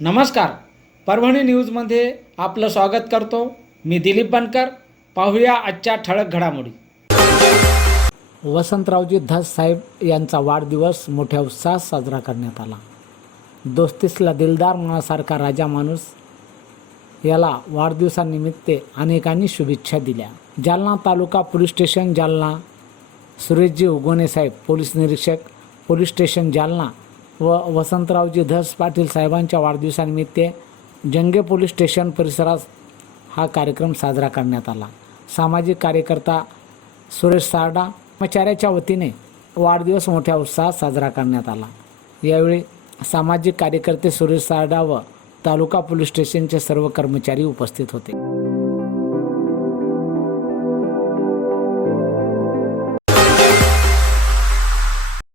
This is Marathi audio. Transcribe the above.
नमस्कार. परभणी न्यूजमध्ये आपलं स्वागत करतो. मी दिलीप बनकर. पाहूया आजच्या ठळक घडामोडी. वसंतरावजी धस साहेब यांचा वाढदिवस मोठ्या उत्साहात साजरा करण्यात आला. दोस्तीसला दिलदार मनासारखा राजा माणूस याला वाढदिवसानिमित्त अनेकांनी शुभेच्छा दिल्या. जालना तालुका पोलीस स्टेशन जालना सुरेशजी उगोने साहेब पोलीस निरीक्षक पोलीस स्टेशन जालना व वसंतरावजी धस पाटील साहेबांच्या वाढदिवसानिमित्त जंगे पोलीस स्टेशन परिसरात हा कार्यक्रम साजरा करण्यात आला. सामाजिक कार्यकर्ता सुरेश सारडा कर्मचाऱ्याच्या वतीने वाढदिवस मोठ्या उत्साहात साजरा करण्यात आला. यावेळी सामाजिक कार्यकर्ते सुरेश सारडा व तालुका पोलीस स्टेशनचे सर्व कर्मचारी उपस्थित होते.